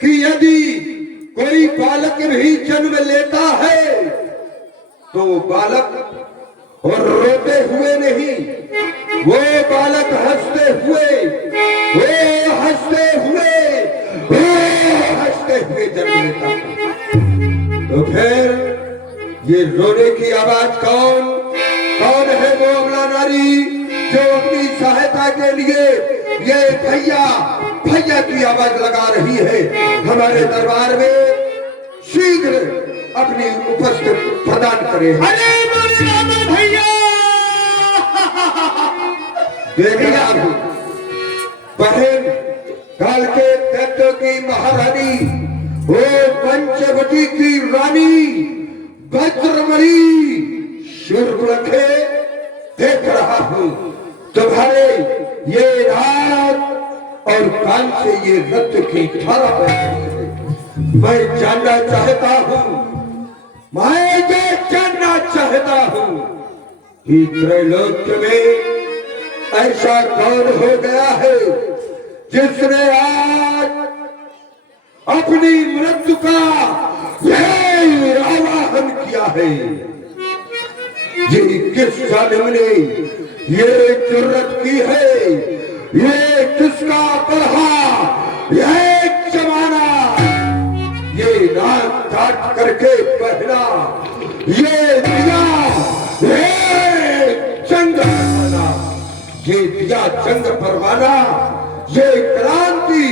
कि यदि कोई बालक भी जन्म लेता है तो बालक और रोते हुए नहीं, वो बालक हंसते हुए, वो हंसते हुए जन्म लेता है। तो फिर ये रोने की आवाज कौन है? वो अबला नारी जो अपनी सहायता के लिए ये भैया की आवाज लगा रही है हमारे दरबार में। शीघ्र अपनी उपस्थिति प्रदान करे। अरे भैया देख रहा हूं बहन काल के दैत्यों की महारानी, वो पंचवटी की रानी वज्रमणि शूर्पणखे, देख रहा हूं तुम्हारे ये रात और कान से ये रक्त की धारा बह रही है। मैं जानना चाहता हूं कि त्रैलोक्य में ऐसा कौन हो गया है जिसने आज अपनी मृत्यु का आवाहन किया है। ये किस जालिम ने ये जुर्रत की है? ये किसका बढ़ा ये जमाना, ये नाक काट करके पहला ये दिया, ये जंग परवाना, ये दिया जंग परवाना, ये क्रांति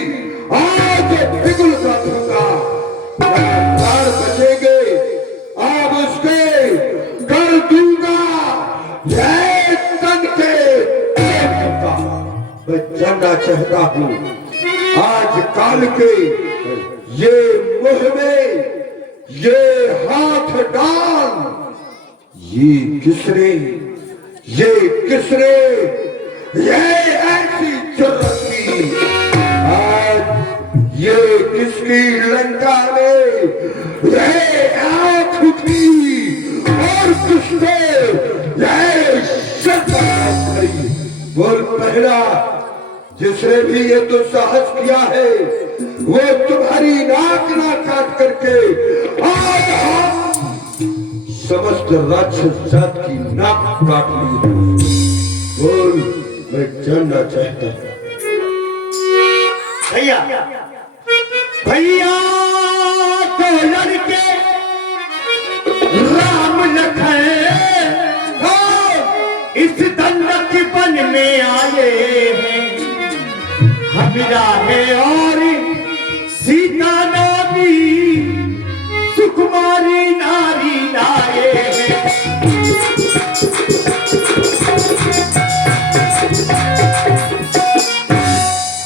आज बिगुल का दूंगा। प्राण बचेंगे आप उसके कर दूंगा, ये तन के दूंगा। मैं जानना चाहता हूं आज काल के ये मुंह में ये हाथ डाल, ये किसने ये ऐसी जुर्रत की? आज ये किसकी लंका में ये आंख उठी और किसने ये शर्म? बोल पहला जिसने भी ये दुस्साहस किया है वो तुम्हारी नाक ना काट करके आज हम समस्त राक्षस जात की नाक काट ली। बोल, मैं जानना चाहता हूं। भैया तो लड़के राम लखन इस दंडक बन में आए हैं। हमीरा है और सीता नामी सुकुमारी नारी लाए हैं।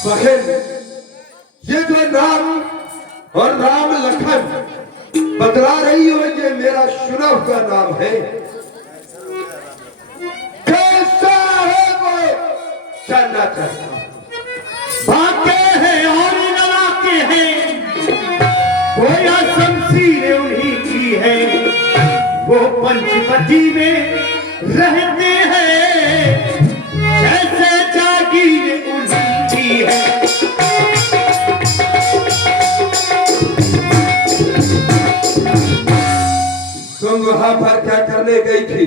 बहन, ये जो राम और राम लखन बतला रही हो, ये मेरा चुना हुआ नाम है। कैसा है वो जानना चाहता हूं। भागे हैं और लड़ाके हैं, गोया शमशीर उन्हीं की है। वो पंचवटी में रहते हैं, जैसे जागीर उन्हीं की है। तुम वहां पर क्या करने गई थी?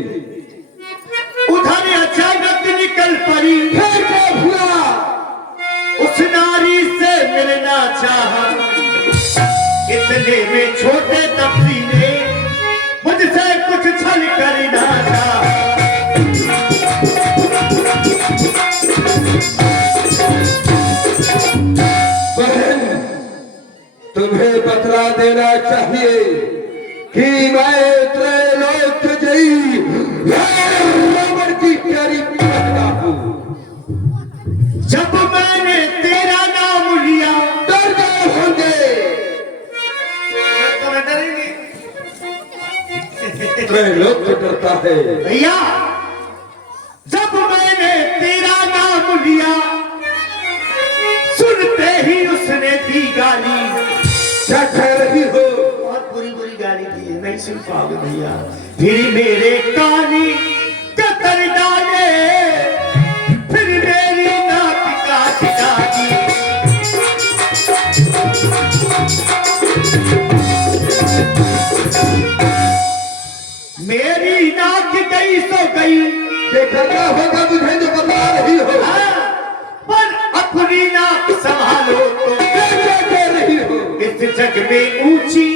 उधर अचानक निकल पड़ी, फिर क्या हुआ? उस नारी से मिलना चाहा। इतने में छोटे तपसी ने मुझसे कुछ छल करना चाहा। बहन, तुम्हें बतला देना चाहिए कि मैं त्रैलोक्य जयी रावण की प्यारी बहना हूं। जब मैंने तेरा नाम लिया डर गए होंगे। त्रैलोक्य डरता है भैया। जब मैंने तेरा नाम लिया, सुनते ही उसने दी गाली। क्या कह रही हो? बहुत बुरी गाली दी है, नहीं सुन पाओगे भैया। फिर मेरे कानी कतर डाले, फिर मेरी नाक काट डाली। नाक गई सो गई। देखा क्या होगा मुझे जो बता रही हो। हाँ, पर अपनी नाक संभालो तो क्या कह रही हो। इस जग में ऊंची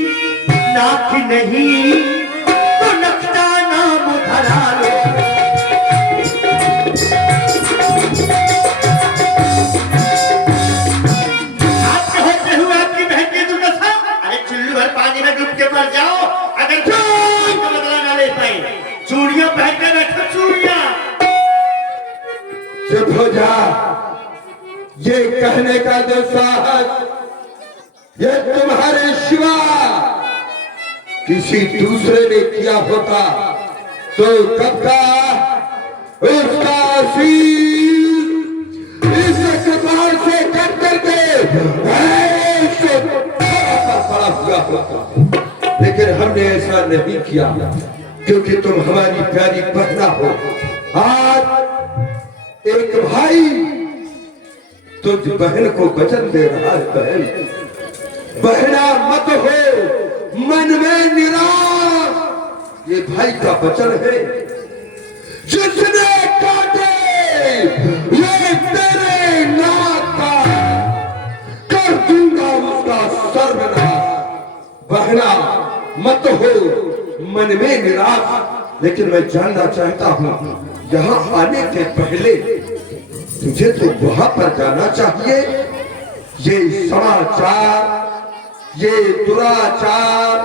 नाक नहीं तो नक्शा नाम धरा लो। आप कहते हुए आपकी बहन की दुर्दशा, अरे चुल्लू भर पानी में डूब के मर जाओ अगर का बदला ना ले पाए। चूड़ियां पहन कर बैठो, चूड़ियां। चुप हो जा। ये कहने का जो साहस ये तुम्हारे सिवा किसी दूसरे ने किया होता तो कब का उसका शील इस कपाल से कट करके ऐसे पड़ा हुआ होता। लेकिन हमने ऐसा नहीं किया क्योंकि तुम हमारी प्यारी बहना हो। आज एक भाई तुझ बहन को वचन दे रहा है, बहन बहना मत हो मन में निराश। ये भाई का वचन है। जिसने काटे ये तेरे नाक का कर दूंगा उसका सर्वनाश। बहना मत हो मन में निराश। लेकिन मैं जानना चाहता हूं यहाँ आने के पहले तुझे तो वहां पर जाना चाहिए। ये समाचार ये दुराचार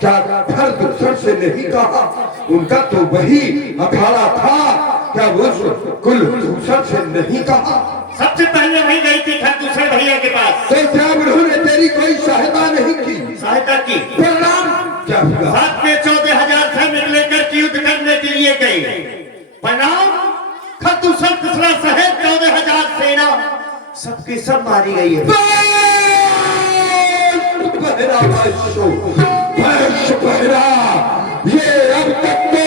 क्या घर दूसर से नहीं कहा। उनका तो वही अखाड़ा था। क्या वो कुल दूसर से नहीं कहा। सबसे पहले वही गई थी खरदूसर भैया के पास। तो क्या उन्होंने तेरी कोई सहायता नहीं की। सहायता की। परिणाम क्या हुआ। साथ में 14,000 सैनिक लेकर युद्ध करने के लिए गए। परिणाम खरदूसर दूसरा सहित 14,000 सेना सबके सब मारी गई है। पहरा पहरा ये अब तक तो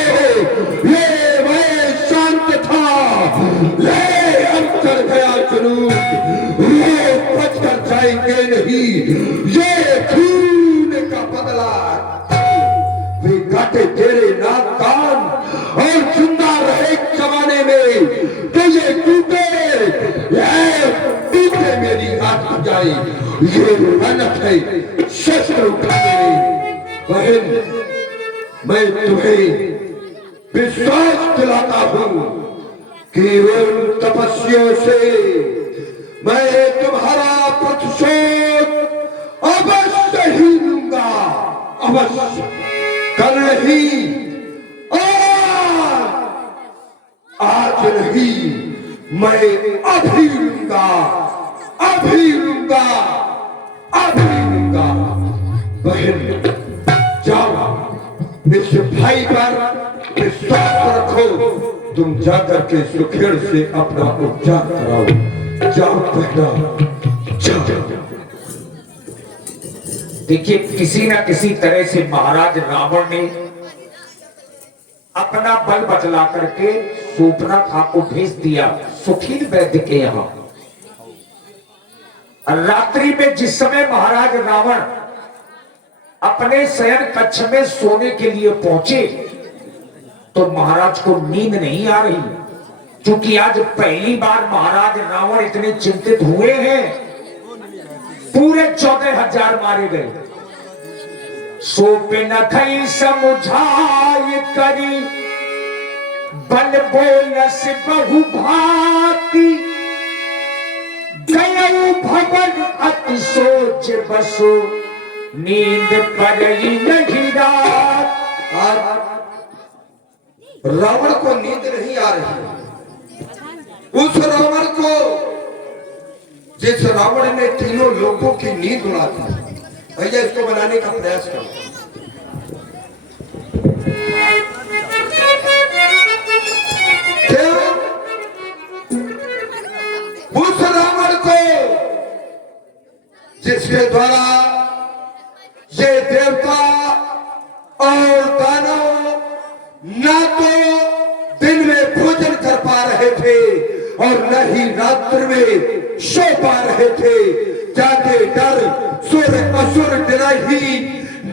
ये मैं शांत था। ले अब चढ़ गया जुनून। ये बच कर जाएंगे नहीं। ये खून का बदला वे काटे तेरे नाक कान और जिंदा रहे जमाने में तो ये टूटे मेरी आंख जाए। ये रनक है शस्त्र उठाने। बहन मैं तुम्हें विश्वास दिलाता हूं कि उन तपस्वियों से मैं तुम्हारा प्रतिशोध अवश्य ही लूंगा। अवश्य कल नहीं आज नहीं मैं अभी लूंगा। अभी लूंगा अभी लूंगा। बहन जाओ इस भाई पर विश्वास रखो। तुम जाकर के सुखेड़ से अपना उपचार कराओ। जाओ बहना जाओ। देखिए किसी न किसी तरह से महाराज रावण ने अपना बल बदला करके सूपनाखा को भेज दिया सुखीन वैद्य के यहाँ। रात्रि में जिस समय महाराज रावण अपने शयन कक्ष में सोने के लिए पहुंचे तो महाराज को नींद नहीं आ रही। क्योंकि आज पहली बार महाराज रावण इतने चिंतित हुए हैं। पूरे 14,000 मारे गए। सोपे न थई समुझाई करी बल बोलस बहु भांति गयऊ भवन अति सोच बसो नींद पड़ई नहीं रात। रावण को नींद नहीं आ रही। उस रावण को जिस रावण ने तीनों लोगों की नींद उड़ा दी। भैया इसको बनाने का प्रयास करो। क्या उस रावण को जिसके द्वारा ये देवता और दानव ना तो दिन में भोजन कर पा रहे थे और न ही रात्रि में सो पा रहे थे। जाके डर सुर असुर डराही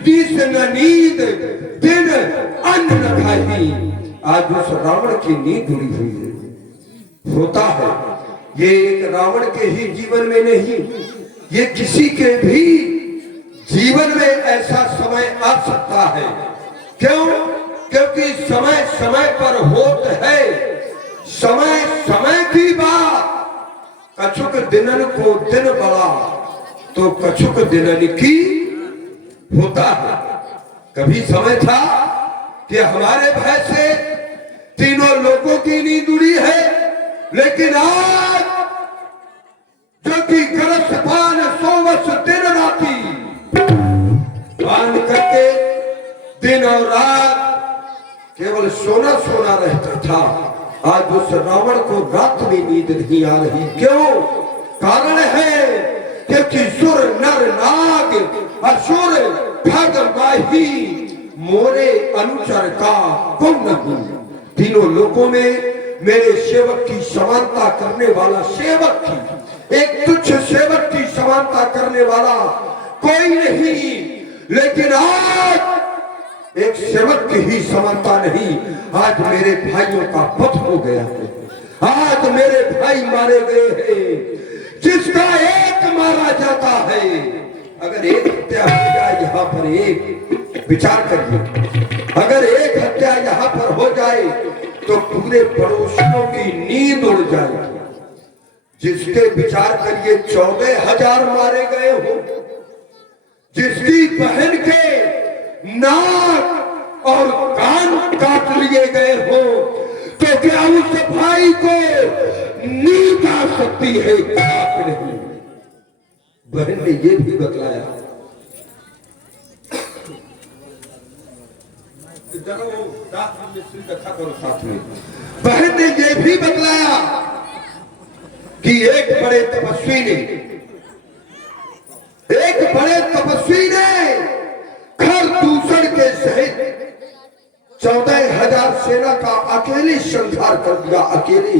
दिस न नींद दिन अन्न न खाई। आज उस रावण की नींद उड़ी हुई है। होता है ये एक रावण के ही जीवन में नहीं, ये किसी के भी जीवन में ऐसा समय आ सकता है। क्यों? क्योंकि समय समय पर होत है, समय समय की बात। कछुक दिनन को दिन बड़ा तो कछुक दिनन की होता है। कभी समय था कि हमारे भय से तीनों लोगों की नींद उड़ी है, लेकिन आज जो कि गरज पान सोवस दिन राती पान करके दिन और रात केवल सोना सोना रहता था, आज उस रावण को रात में नींद नहीं आ रही। क्यों? कारण है क्योंकि सुर नर नाग असुर भग माही मोरे अनुचर का कौन नहीं। तीनों लोगों में मेरे सेवक की समानता करने वाला सेवक की, एक तुच्छ सेवक की समानता करने वाला कोई नहीं। लेकिन आज एक सेवक की ही समानता नहीं, आज मेरे भाइयों का पथ हो गया है। आज मेरे भाई मारे गए हैं। जिसका एक मारा जाता है, अगर एक हत्या हो जाए यहाँ पर, एक विचार करिए, अगर एक हत्या यहाँ पर हो जाए तो पूरे पड़ोसियों की नींद उड़ जाएगी। जिसके विचार करिए 14,000 मारे गए हो, जिसकी बहन के नाक और कान काट लिए गए हो, तो क्या उस भाई को नींद आ सकती है? नहीं। बहन ने ये भी बतलाया, साथ में बहन ने ये भी बतलाया कि एक बड़े तपस्वी ने खरदूषण के सहित 14,000 सेना का अकेले संहार कर दिया। अकेले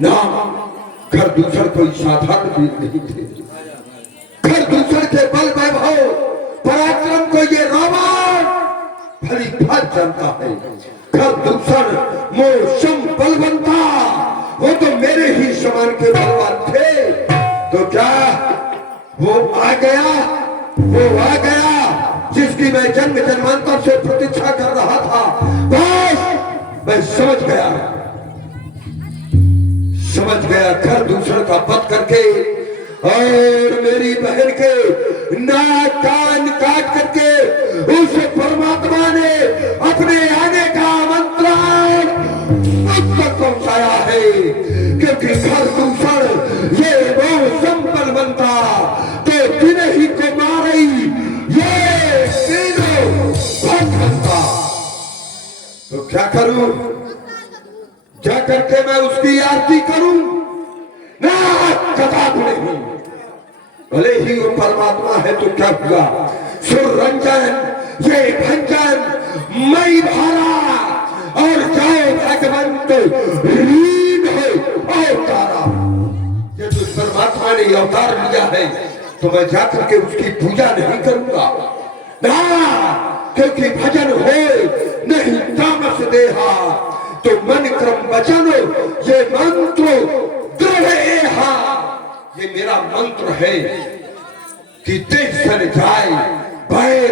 ना, खरदूषण कोई साधारण वीर नहीं थे। खरदूषण के बल वैभव पराक्रम को ये रावण भली भांति जानता है। खरदूषण मोशम बलवंता, वो तो मेरे ही समान के बलवान थे। तो क्या वो आ गया जिसकी मैं जन्म जन्मांतर से प्रतीक्षा कर रहा था। बस मैं समझ गया खरदूषण का वध करके और मेरी बहन के नाक कान काट करके उस परमात्मा ने अपने आने का आमंत्रण मुझ तक पहुंचाया है। क्योंकि खरदूषण ये वो संपल बनता तो दिन ही को मारी, ये तीनों भक्त बनता। तो क्या करूं? जा करके मैं उसकी आरती करूं? ना, कदाप नहीं। भले ही वो परमात्मा है तो क्या हुआ? सुर रंजन ये भंजन मई भारा और जाए भगवंत रीन है अवतारा। ये जो परमात्मा ने अवतार लिया है तो मैं जाकर के उसकी पूजा नहीं करूंगा ना, क्योंकि भजन हो नहीं तामस देहा तो मन क्रम वचन ये मंत्र दृढ़ एहा। ये मेरा मंत्र है कि तेज सन जाए बैर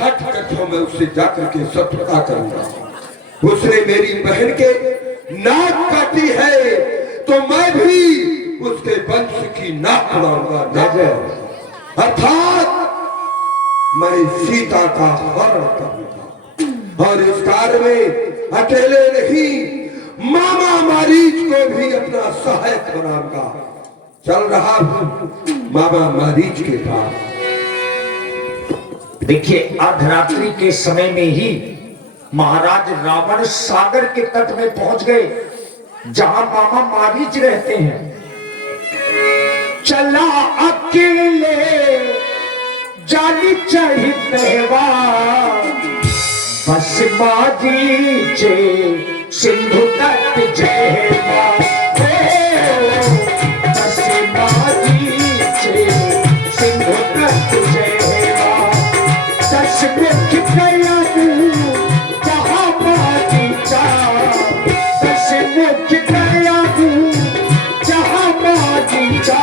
हट कर तो मैं उससे जाकर के शत्रुता करूंगा। उसने मेरी बहन के नाक काटी है तो मैं भी उसके वंश की नाक उड़ाऊंगा। अर्थात मैं सीता का हरण करूंगा और इस कार्य में अकेले नहीं, मामा मारीच को भी अपना सहायक बनाऊंगा। चल रहा हूं मामा मारीच के पास। देखिए, अर्धरात्रि के समय में ही महाराज रावण सागर के तट में पहुंच गए जहां मामा मारीच रहते हैं। चला अकेले जानी चाहिए बस मारीचे सिंधु तट जयवा, बस मारीचे सिंधु तट जयवा, दस दशमुख गया तू जहाँ बागीचा, दशमुख गया तू जहाँ बागीचा,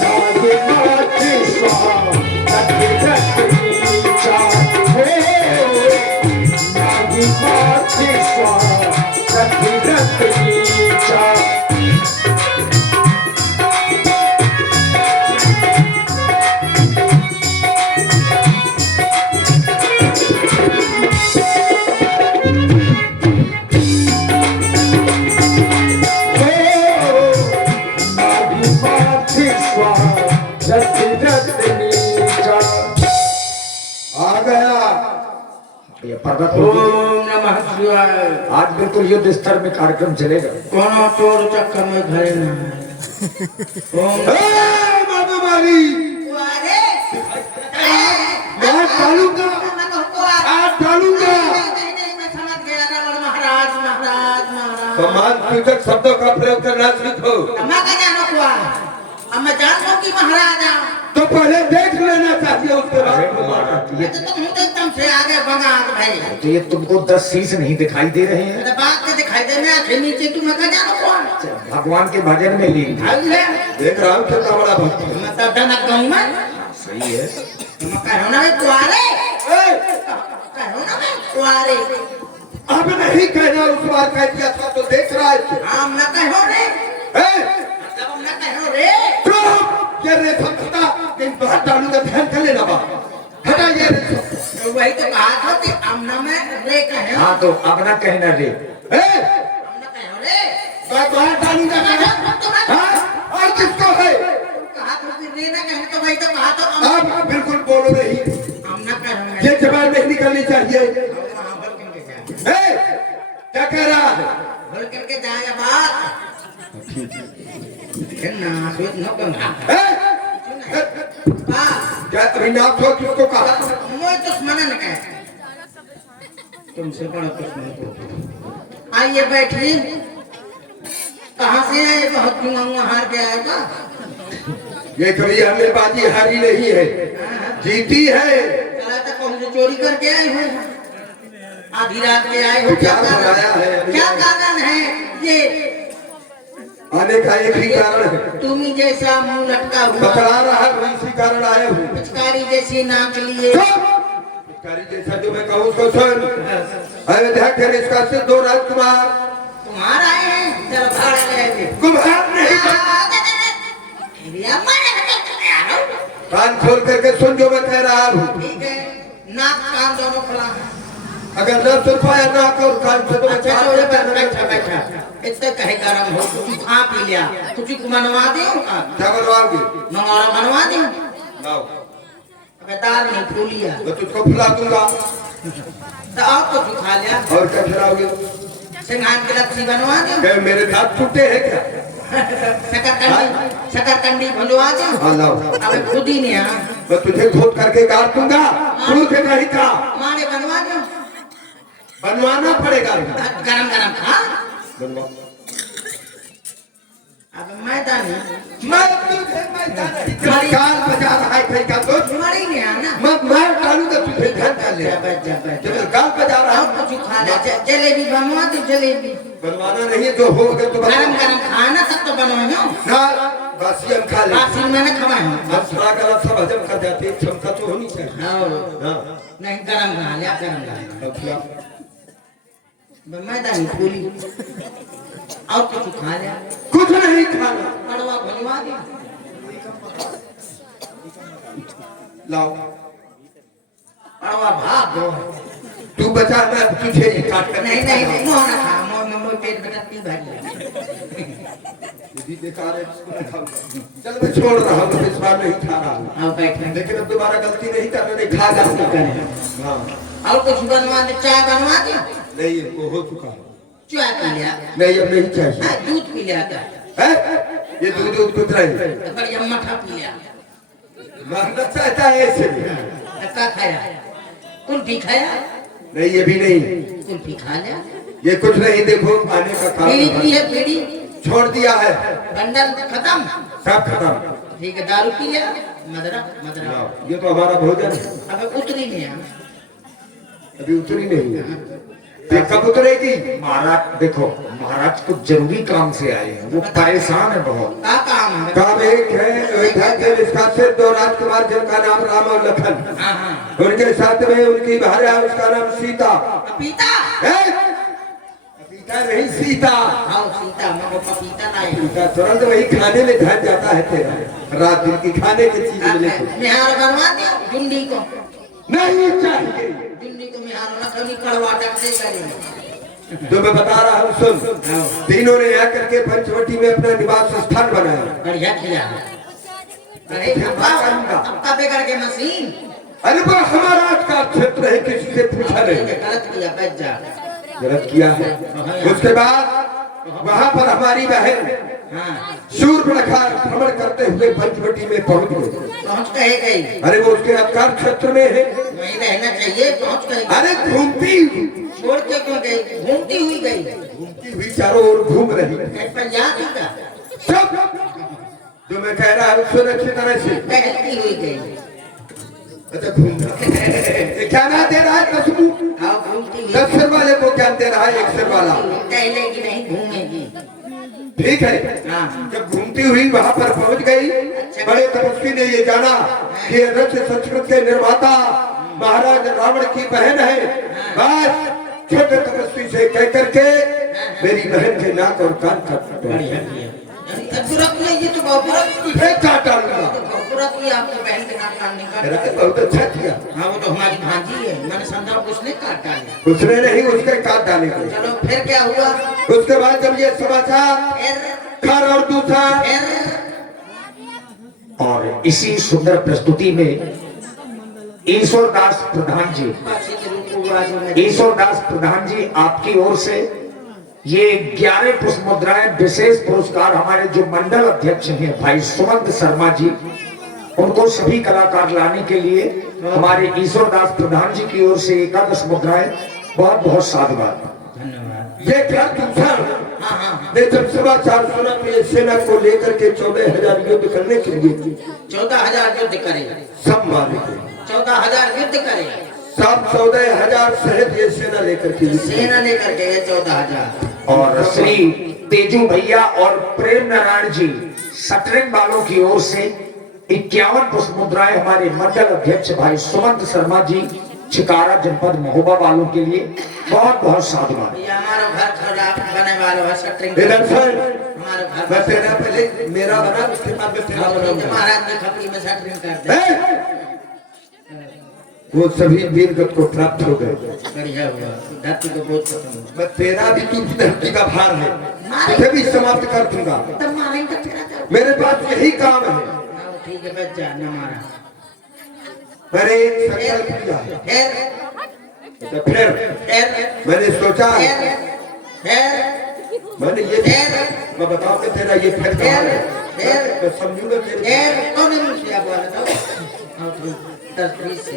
नागे नागे स्वागत नीचा, हो नागे नागे स्वागत नीचा। आ गया। ये पर्वत ओम नमः शिवाय। आज बिल्कुल युद्ध स्तर में कार्यक्रम चलेगा। कोनो तोड़ चक्कर में घरे ना ओम मधुमारी अरे मैं डालूंगा, आज डालूंगा। समझ गया रावण महाराज महाराज महाराज समान सूचक शब्दों का प्रयोग करना सीखो। मैं क्या जानो हुआ अब मैं जान लूं कि महाराजा तो पहले देख लेना चाहिए, उसके बाद अरे तुम आना। ये तो तुम तो एकदम से आगे बंगा भाई तो ये तुमको 10 शीश नहीं दिखाई दे रहे हैं? तो बात से दिखाई दे मैं आंखें नीचे तू मैं क्या जानो हुआ भगवान के भजन में लीन था। देख रहा हूँ कितना बड़ा भक्त है। मैं तब डनक गाऊं मैं सही है। मैं कहो ना मैं कुआरे कहो ना मैं कुआरे अब नहीं कहना, उस बार कह दिया था तो देख रहा है। हम ना कहो रे ए, हम ना कहो रे चुप! ये रेशम हटा, इन बाहर डालूंगा, ध्यान कर लेना बा। हटा ये रेशम। तो वही तो कहा था कि आमना में रे कहे हाँ तो अब ना कहना रे। ए, हम ना कहो रे मैं बाहर डालूंगा कहाँ? हाँ? और किसको है? कहा तो कि रे ना कहे तो वही तो कहा तो आप बिल्कुल बोलो नहीं, हम ना कहो ये जबान नहीं निकलनी चाहिए। वहाँ बोल करके जाए ए, क्या कह रहा है? बोल करके जाए बात ना सोच न करना ए, बात क्या अभी नाम तो किसको कहा? मोय दुश्मन न कहे तुमसे बड़ा दुश्मन को आइए बैठिए कहाँ से आए बहुत जुआ हार के आएगा ये कभी हमें बाजी हारी नहीं है, जीती है। चला तो कौन से चोरी करके आए हो आधी रात के आए हो क्या बनाया है अभी? क्या कारण है ये आने का एक ही कारण है, तुम ही जैसा मुंह लटका हुआ बतला रहा है, मैं इसी कारण आया हूँ। पिचकारी जैसी नाक लिए पिचकारी जैसा जो मैं कहूँ उसको सुन। अयोध्या के इसका से 2 राजकुमार तुम्हारा आए हैं चलो भाड़ गए थे कुम्हार नहीं, कान खोल करके सुन जो मैं कह रहा हूँ। ठीक है नाक कान दोनों खुला है अगर न सुन पाया नाक और कान से तो मैं अच्छा चार तो ये देता बैठा नहीं। बैठा इतना कहे गरम हो तुझी खा पी लिया तुझी को मनवा दे क्या बनवाओगे? मंगोरा बनवा दे लाओ, अबे दाल नहीं फूलिया मैं तुझको खिला दूंगा। तो आप कुछ खा लिया और क्या खिलाओगे? सिंघान की लच्छी बनवा दे क्या मेरे दांत टूटे हैं क्या? शकरकंडी भुलवा दे हाँ लाओ, अबे खुद ही नहीं हाँ मैं तुझे खोद करके काट दूंगा। तू के नहीं था, मारे बनवा दो बनवाना पड़ेगा। गरम गरम खा बनवाओ। अब मैदान मैं तुझे मैदान नहीं, तेरा गाल बजा रहा है कहीं का दोस्त। मरी नहीं आना मैं डालूंगा तुझे, ध्यान कर ले। जब गाल बजा रहा और हूँ, कुछ खा ले जलेबी बनवा दो जलेबी बनवाना नहीं है, जो हो गया तो गरम बनवा। गरम खाना सब तो बनवाए हो ना बासी हम खा ले, बासी में न खवाए हो हम थोड़ा गलत सब हजम कर जाते हैं, क्षमता तो होनी चाहिए। हाँ, नहीं गरम खा लिया गरम खा अब खिला। मैदान पूरी और कुछ खा लिया कुछ नहीं खाना, कड़वा बनवा दे लाओ। कड़वा भाग दो तू बचा, मैं तुझे ही काट कर नहीं नहीं नहीं मोह ना खा मोह पेट में टट्टी भर यदि बेकार है इसको नहीं खाऊंगा। चल मैं छोड़ रहा हूँ, इस बार नहीं खा रहा हूँ, आओ बैठ लेकिन अब दोबारा गलती नहीं करना, नहीं खा जाऊंगा। हाँ, और कुछ बनवा दे चाय बनवा दे नहीं वो हो चुका है। चाय पी लिया नहीं अब नहीं चाहिए। हाँ, दूध पी लिया था है? ये दूध दूध कुछ नहीं, तो बढ़िया मठा पी लिया मारना चाहता है ऐसे भी। धक्का खाया कुल्फी खाया नहीं ये भी नहीं, कुल्फी खा लिया ये कुछ नहीं। देखो आने का बीड़ी काम पी है बीड़ी छोड़ दिया है, बंडल खत्म सब खत्म। ठीक है, दारू पी लिया, मदरा मदरा। लाओ, ये तो हमारा भोजन है, अब उतरी नहीं है। अभी उतरी नहीं है। फिर कब उतरेगी? महाराज देखो, महाराज कुछ जरूरी काम से आए हैं, वो परेशान है बहुत। क्या काम है? काम एक है, अयोध्या के निष्कासित से 2 राजकुमार जिनका नाम राम और लखन, हाँ हाँ। उनके साथ में उनकी भार्या, उसका नाम सीता पपीता। है। पपीता नहीं, सीता। हाँ सीता, मगर पपीता नहीं। सीता तुरंत वही खाने में ध्यान जाता है तेरा, रात दिन की खाने की चीज मिले तो निहार बनवा दिया जुंडी को। नहीं चाहिए। जुंडी को निहार ना कभी कड़वा टक से करेंगे। जो मैं बता रहा हूँ सुन। तीनों ने आकर के पंचवटी में अपना निवास स्थान बनाया। बढ़िया किया। अरे अब बेकार के मशीन। अरे वो हमारा का क्षेत्र है, किसी से पूछा नहीं। गलत किया, बैठ जा। गलत किया है। उसके बाद वहाँ पर हमारी बहन हाँ। शूर्पणखा भ्रमण करते हुए पंचवटी में पहुँच गए। पहुँच कहे गई। अरे वो उसके अधिकार क्षेत्र में है। वहीं रहना चाहिए, पहुँच कहे। अरे घूमती छोड़ के क्यों गई? घूमती हुई गई। घूमती हुई चारों ओर घूम रही है। पर याद होगा। सब जो मैं कह रहा हूँ सुन अच्छी तरह से। टहलती हुई गई। अच्छा घूमना क्या ना दे रहा है कसमू? हाँ घूमती हुई। 10 सिर वाले को क्या दे रहा है? 1 सिर वाला। टहलेगी नहीं, घूमेगी। ठीक है। हाँ। जब घूमती हुई वहाँ पर पहुँच गई, बड़े तपस्वी ने ये जाना कि ये रथ संस्कृत के निर्माता महाराज रावण की बहन है। बस छोटे तपस्वी से कह करके मेरी बहन के नाक और कान काट तुरंत नहीं, ये तो बहुपुरत काट डालूंगा। बहुपुरत ही आपकी बहन के नाम कान निकाल। मेरा तो बहुत अच्छा किया। हाँ वो तो हमारी भांजी है, मैंने समझा उसने काट डाला। उसने नहीं, उसके काट डाले को। चलो फिर क्या हुआ? उसके बाद जब ये समाचार फिर खर और दूसरा और इसी सुंदर प्रस्तुति में ईश्वरदास प्रधान जी, ईश्वरदास प्रधान जी आपकी ओर से ये 11 पुष्प मुद्राएं विशेष पुरस्कार हमारे जो मंडल अध्यक्ष हैं भाई सुमंत शर्मा जी, उनको सभी कलाकार लाने के लिए हमारे ईश्वरदास प्रधान जी की ओर से 11 मुद्राएं बहुत बहुत साधुवाद। धन्यवाद। ये क्या दूसरा हाँ हाँ। ने जब समाचार सुना तो ये सेना को लेकर के 14,000 युद्ध करने के लिए 14,000 युद्ध करे। सब मारे थे। 14,000 युद्ध करे। सब 14,000 सहित ये सेना लेकर के सेना लेकर गए 14,000। और श्री तेजू भैया और प्रेम नारायण जी शटरिंग वालों की ओर से 51 पुष्प मुद्राएं हमारे मंडल अध्यक्ष भाई सुमंत शर्मा जी छिकारा जनपद महोबा वालों के लिए बहुत बहुत साधुवाद। ये हमारा घर खराब बने वाला है शटरिंग। इधर से हमारा घर मैं तेरा पहले मेरा बना, उसके बाद में तेरा बना। महाराज ने खपड़ी में शटरिंग कर दिया। वो सभी वीरगत को प्राप्त हो गए। बढ़िया हुआ, धरती को बहुत खत्म हुआ। मैं तेरा भी तू धरती का भार है, उसे भी समाप्त कर दूंगा। तब मारेंगे तेरा क्या? मेरे पास यही काम है। हाँ, ठीक है बच जा, न मारा। मैंने एक संकल्प लिया है। तो फिर मैंने सोचा मैंने ये मैं बताऊं कि तेरा ये फिर कहाँ है? मैं समझूंगा तेरे कौन है बोला था? हाँ, तो 10-20 से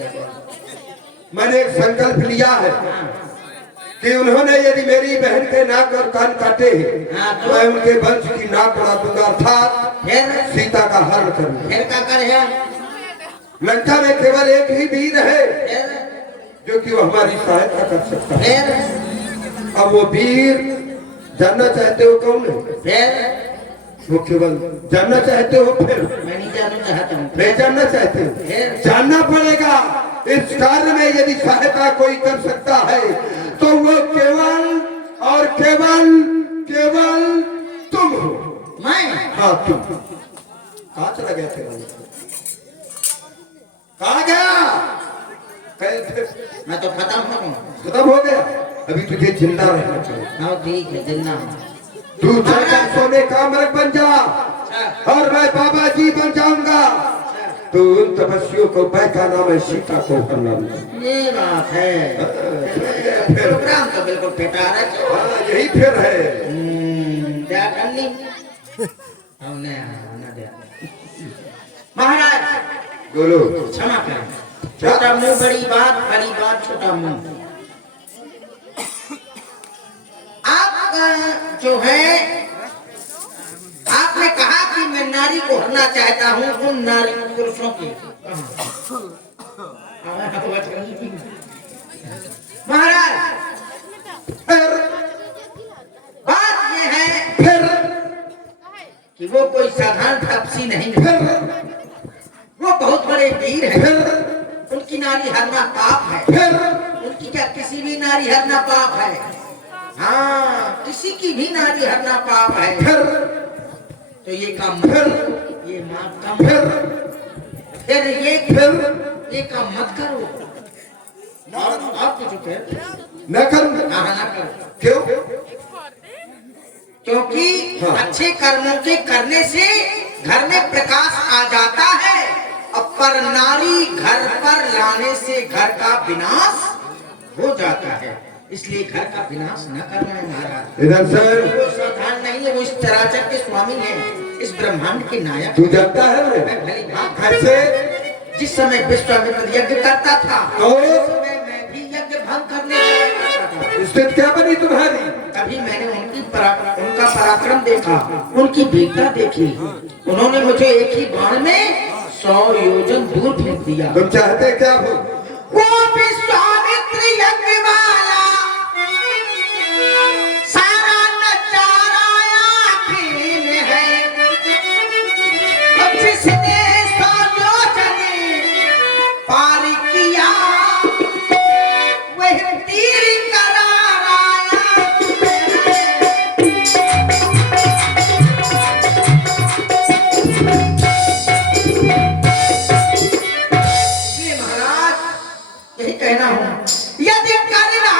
मैंने एक संकल्प लिया है कि उन्होंने यदि मेरी बहन के नाक और कान काटे हाँ, तो मैं उनके वंश की नाक उड़ा दूंगा, अर्थात सीता का हरण करूंगा। फिर क्या करे? लंका में केवल एक ही वीर है जो कि वो हमारी सहायता कर सकता है। अब वो वीर जानना चाहते हो कौन है? वो केवल जानना चाहते हो? फिर मैं नहीं जानना चाहता हूँ। नहीं जानना चाहते हो? जानना पड़ेगा। इस कार्य में यदि सहायता कोई कर सकता है तो वो केवल और केवल केवल तुम हो। मैं? हाँ तुम। कहाँ चला गया तेरा? कहाँ गया? मैं तो खत्म हूँ। खत्म हो गया? अभी तुझे जिंदा रहना चाहिए। हाँ ठीक है, जिंदा हूँ। तू चलकर सोने का मृग बन जा और मैं बाबा जी बन जाऊंगा। तो उन तपस्वियों को बैठा नाम है, सीता को करना। ये बात है। प्रोग्राम तो बिल्कुल पेटा रहा है। यही फिर है। क्या करनी? हमने महाराज बोलो। क्षमा करें, छोटा मुंह बड़ी बात छोटा मुंह। आप जो है आपने कहा कि मैं नारी को हरना चाहता हूँ उन नारी पुरुषों की। महाराज फिर बात ये है फिर कि वो कोई साधारण तपसी नहीं है, फिर वो बहुत बड़े वीर है। फिर उनकी नारी हरना पाप है। फिर उनकी क्या किसी भी नारी हरना पाप है? हाँ, किसी की भी नारी हरना पाप है। फिर तो ये काम फिर ये माफ काम फिर ये काम मत करो। आप कुछ फिर न करूंगा। ना करो, क्यों? क्योंकि हाँ। अच्छे कर्मों के करने से घर में प्रकाश आ जाता है, और पर नारी घर पर लाने से घर का विनाश हो जाता है। इसलिए घर का विनाश न करवाएं महाराज। इधर से वो साधारण नहीं है, वो इस चराचर के स्वामी हैं, इस ब्रह्मांड के नायक। तू जानता है मैं भली बात कैसे? जिस समय विश्वामित्र यज्ञ करता था तो? उस समय मैं भी यज्ञ भंग करने जाया करता था। स्थिति क्या बनी तुम्हारी? तभी मैंने उनका पराक्रम देखा, उनकी वीरता देखी। उन्होंने मुझे एक ही बाण में 100 योजन दूर फेंक दिया। तुम चाहते क्या हो? वो विश्वामित्र यज्ञ वाला सारा नजारा आखिर है, जिसने 100 योजन पार किया वह तीर करार आया है। इसलिए महाराज यही कहना हूं, यदि करना